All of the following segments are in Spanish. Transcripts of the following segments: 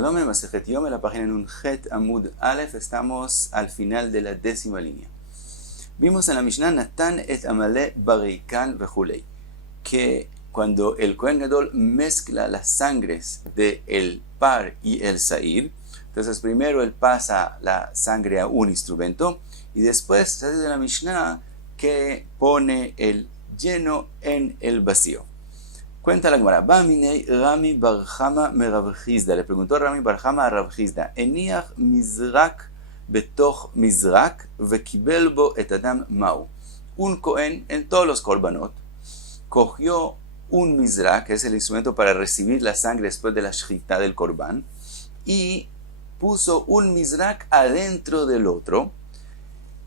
Shalom, Masejet Yom, en la página Nunjet Amud Aleph, estamos al final de la 10ª línea. Vimos en la Mishnah Natan et Amale Barikan Vejulei, que cuando el Kohen Gadol mezcla las sangres del par y el Sair, entonces primero él pasa la sangre a un instrumento y después se dice en la Mishnah que pone el lleno en el vacío. Cuenta la Gemara, Baminei Rami Bar Chama me Rav Chizda. Le preguntó Rami Bar Chama a Rav Chizda, Eniach mizrak betoch mizrak vekibel bo et adam mau. Un Cohen en todos los korbanot cogió un mizrak, que es el instrumento para recibir la sangre después de la shchita del korban, y puso un mizrak adentro del otro,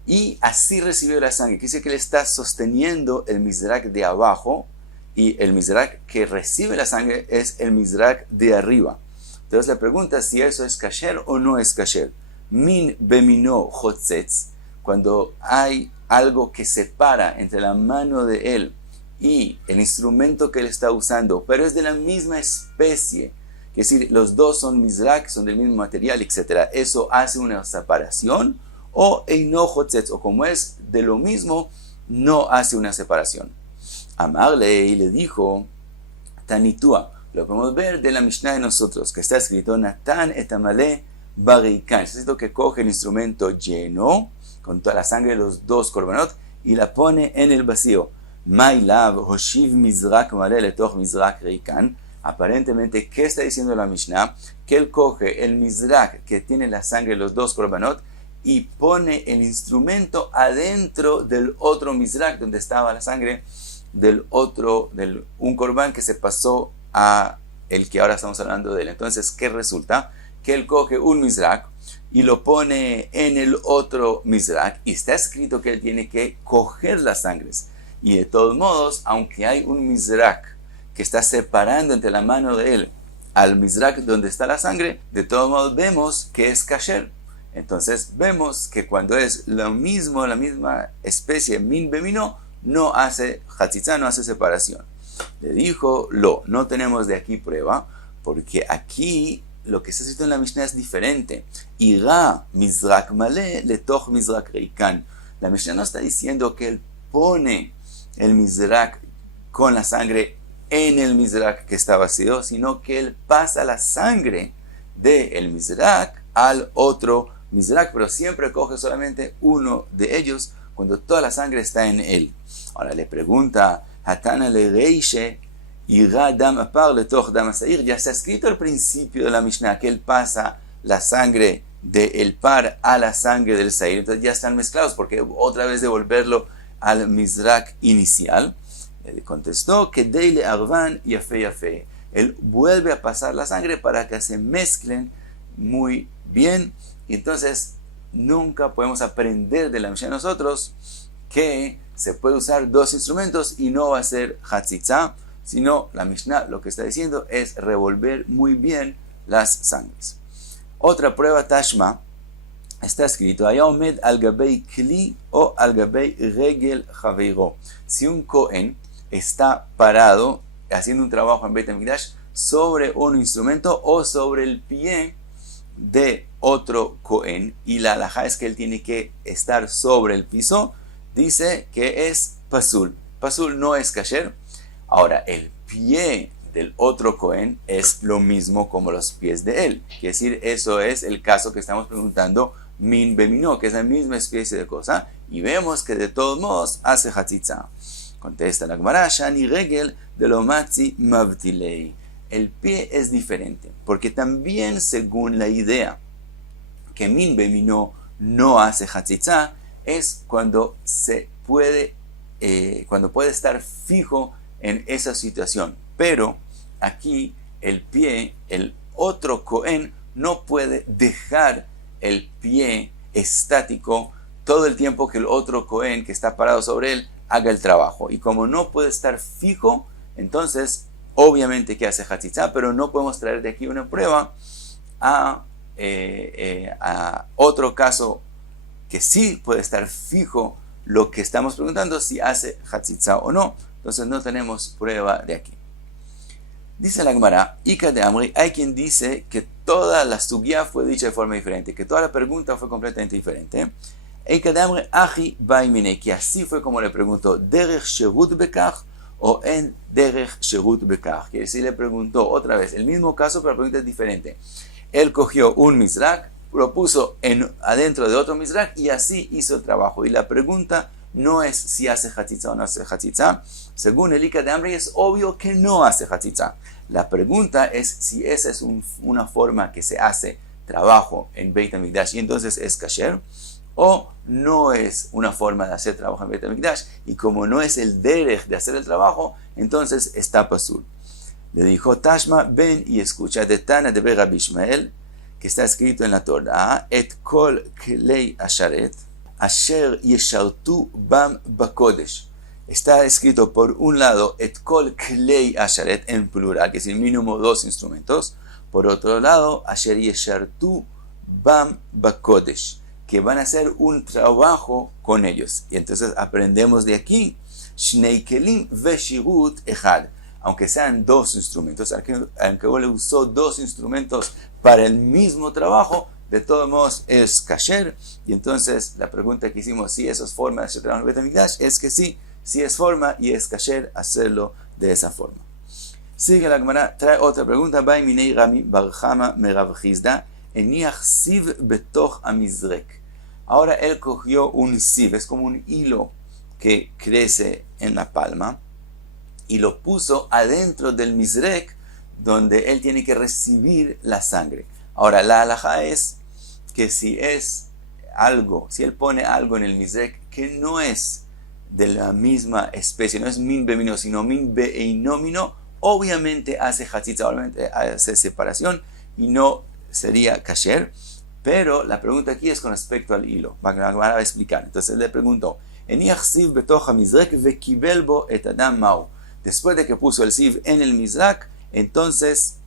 y así recibió la sangre. Quiere decir que él está sosteniendo el mizrak de abajo, y el mizrak que recibe la sangre es el mizrak de arriba. Entonces le pregunta si eso es kasher o no es kasher. Min bemino chotzetz, cuando hay algo que separa entre la mano de él y el instrumento que él está usando, pero es de la misma especie, es decir, los dos son mizrak, son del mismo material, etc. ¿Eso hace una separación? O eino chotzetz, o como es de lo mismo, no hace una separación. Amarle y le dijo, Tanitua, lo podemos ver de la Mishnah de nosotros, que está escrito, Natan et Amale Barikan. Necesito que coge el instrumento lleno, con toda la sangre de los dos korbanot, y la pone en el vacío. Mailav Hoshiv Mizrak Male letoch Mizrak Rikan. Aparentemente, ¿qué está diciendo la Mishnah? Que él coge el Mizrak que tiene la sangre de los dos korbanot y pone el instrumento adentro del otro Mizrak, donde estaba la sangre un korban que se pasó a el que ahora estamos hablando de él. Entonces, ¿qué resulta? Que él coge un mizrak y lo pone en el otro mizrak, y está escrito que él tiene que coger las sangres. Y de todos modos, aunque hay un mizrak que está separando entre la mano de él al mizrak donde está la sangre, de todos modos vemos que es kasher. Entonces, vemos que cuando es lo mismo, la misma especie, min bemino, no hace hatzitza, no hace separación. Le dijo, no tenemos de aquí prueba, porque aquí lo que está escrito en la Mishnah es diferente. Ira mizrak male letoch mizrak rikan. La Mishnah no está diciendo que él pone el mizrak con la sangre en el mizrak que está vacío, sino que él pasa la sangre del mizrak al otro mizrak, pero siempre coge solamente uno de ellos cuando toda la sangre está en él. Ahora le pregunta, Hatana le reishe, ira dam apar letoch dam asair. Ya se ha escrito al principio de la Mishnah que él pasa la sangre del par a la sangre del sair. Entonces ya están mezclados, porque otra vez devolverlo al mizrak inicial. Le contestó que deile arvan yafe yafe. Él vuelve a pasar la sangre para que se mezclen muy bien. Y entonces nunca podemos aprender de la Mishnah nosotros que se puede usar dos instrumentos y no va a ser hatzitza, sino la Mishnah lo que está diciendo es revolver muy bien las sangres. Otra prueba, Tashma, está escrito, Ayaomed al gabei kli o al gabei regel javeiro. Si un Cohen está parado haciendo un trabajo en Beit HaMikdash sobre un instrumento o sobre el pie de otro Cohen, y la halajá es que él tiene que estar sobre el piso, dice que es pasul. Pasul no es kasher. Ahora, el pie del otro Cohen es lo mismo como los pies de él. Quiere decir, eso es el caso que estamos preguntando, min bemino, que es la misma especie de cosa, y vemos que de todos modos hace hatzitza. Contesta la Gemara, shani regel de lo matzi mavtilei. El pie es diferente, porque también según la idea que min bemino no hace hatzitza, es cuando puede estar fijo en esa situación. Pero aquí el pie, el otro Cohen, no puede dejar el pie estático todo el tiempo que el otro Cohen que está parado sobre él haga el trabajo. Y como no puede estar fijo, entonces obviamente que hace hatzitza, pero no podemos traer de aquí una prueba a otro caso que sí puede estar fijo lo que estamos preguntando, si hace hatzitza o no. Entonces no tenemos prueba de aquí. Dice la Gemara, Ika de Amri, hay quien dice que toda la sugya fue dicha de forma diferente, que toda la pregunta fue completamente diferente. Ika de Amri, Aji Baimine, que así fue como le preguntó, Derech Sherut Bekach o en Derech Sherut Bekach. Quiere decir, le preguntó otra vez, el mismo caso, pero la pregunta es diferente. Él cogió un Mizrak, lo puso adentro de otro Mizrak y así hizo el trabajo. Y la pregunta no es si hace Hatzitza o no hace Hatzitza. Según el Ika de Amri, es obvio que no hace Hatzitza. La pregunta es si esa es una forma que se hace trabajo en Beit HaMikdash y entonces es kasher, o no es una forma de hacer trabajo en Beit HaMikdash y como no es el derech de hacer el trabajo, entonces está pasul. Le dijo Tashma, ven y escucha de Tana de Rabbi Ishmael, que está escrito en la Torah, et kol klei asharet, asher yeshartu bam bakodesh. Está escrito por un lado, et kol klei asharet, en plural, que es el mínimo 2 instrumentos. Por otro lado, asher yeshartu bam bakodesh, que van a hacer un trabajo con ellos. Y entonces aprendemos de aquí, shnei kelim veshirut echad. Aunque sean 2 instrumentos, aunque él usó 2 instrumentos para el mismo trabajo, de todos modos es kasher. Y entonces la pregunta que hicimos, si eso es forma de hacer trabajo en Beit HaMikdash, es que sí, si es forma y es kasher hacerlo de esa forma. Sigue la Gemara, trae otra pregunta. Bai minei Rami bar Chama merav Chizda eniach siv betoch amizrek. Ahora él cogió un siv, es como un hilo que crece en la palma, y lo puso adentro del mizrek, donde él tiene que recibir la sangre. Ahora, la halajá es que si es algo, si él pone algo en el mizrek que no es de la misma especie, no es min bemino, sino min beinomino, obviamente hace hatzitza, obviamente hace separación y no sería kasher. Pero la pregunta aquí es con respecto al hilo. Van a explicar. Entonces le preguntó, después de que puso el siv en el mizrak, entonces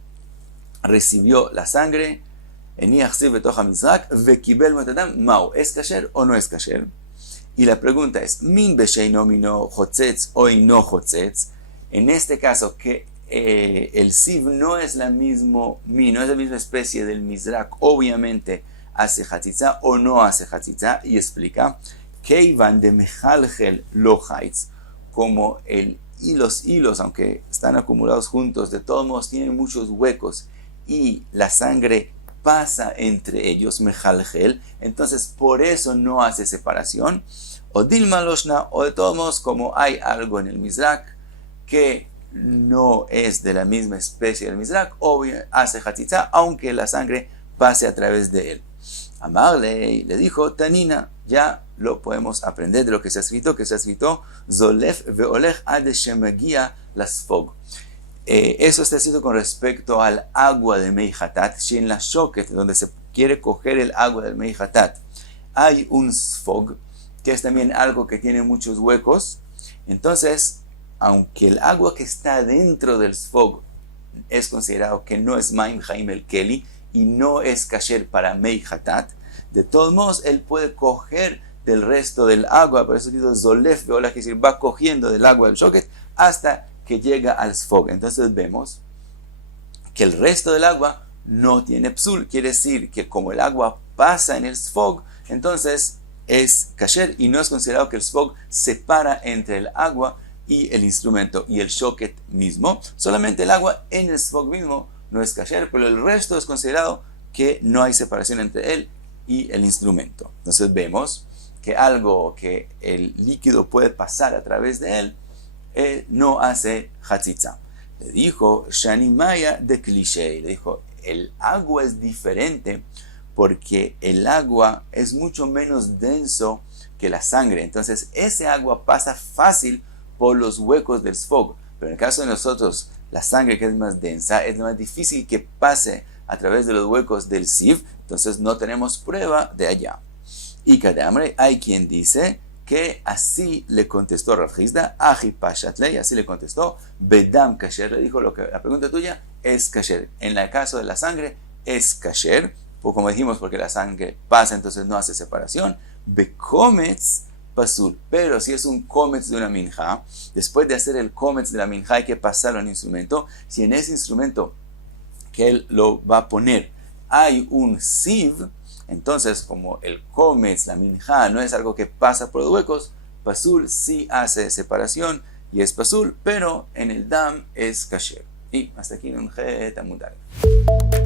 recibió la sangre. ¿Es kasher o no es kasher? Y la pregunta es, min besheinomino chotzetz o no chotzetz. En este caso, que el siv no es la misma especie del mizrak, obviamente hace hatzitza o no hace hatzitza, y explica, keivan de mejalgel lo haitz, como los hilos, aunque están acumulados juntos, de todos modos tienen muchos huecos y la sangre pasa entre ellos, mejalgel, entonces por eso no hace separación. O dilma loshna, o de todos modos, como hay algo en el mizrak que no es de la misma especie del mizrak, obvio hace hatzitza, aunque la sangre pase a través de él. Amarle le dijo, Tanina, ya lo podemos aprender de lo que se ha escrito, Zolef veolech ad shemagia lasfog. Eso está escrito con respecto al agua del Mei Hatat, en la shoket, donde se quiere coger el agua del Mei Hatat. Hay un sfog, que es también algo que tiene muchos huecos. Entonces, aunque el agua que está dentro del sfog es considerado que no es Maim Haim el Keli y no es kasher para Mei Hatat, de todos modos él puede coger del resto del agua, por eso digo Zolef veolech, que decir, va cogiendo del agua del shoket hasta que llega al sfog. Entonces vemos que el resto del agua no tiene psul, quiere decir que como el agua pasa en el sfog, entonces es kasher y no es considerado que el sfog separa entre el agua y el instrumento y el shoket mismo. Solamente el agua en el sfog mismo no es kasher, pero el resto es considerado que no hay separación entre él y el instrumento. Entonces vemos que algo que el líquido puede pasar a través de él no hace hatzitza. Le dijo Shanimaya de cliché, le dijo el agua es diferente porque el agua es mucho menos denso que la sangre, entonces ese agua pasa fácil por los huecos del sfog, pero en el caso de nosotros la sangre, que es más densa, es más difícil que pase a través de los huecos del siv, entonces no tenemos prueba de allá. Y cada hambre hay quien dice que así le contestó Rav Chizda, Aji Pashatlei, así le contestó, Bedam Kasher, le dijo, la pregunta tuya es Kasher. En el caso de la sangre es Kasher, pues como dijimos, porque la sangre pasa, entonces no hace separación. Bekometz, pasul. Pero si es un kometz de una minja, después de hacer el kometz de la minja hay que pasarlo al instrumento. Si en ese instrumento que él lo va a poner hay un siv, entonces como el kometz, la minja, no es algo que pasa por los huecos, pasul sí hace separación y es pasul, pero en el dam es kasher. Y hasta aquí un Jet Amud Aleph.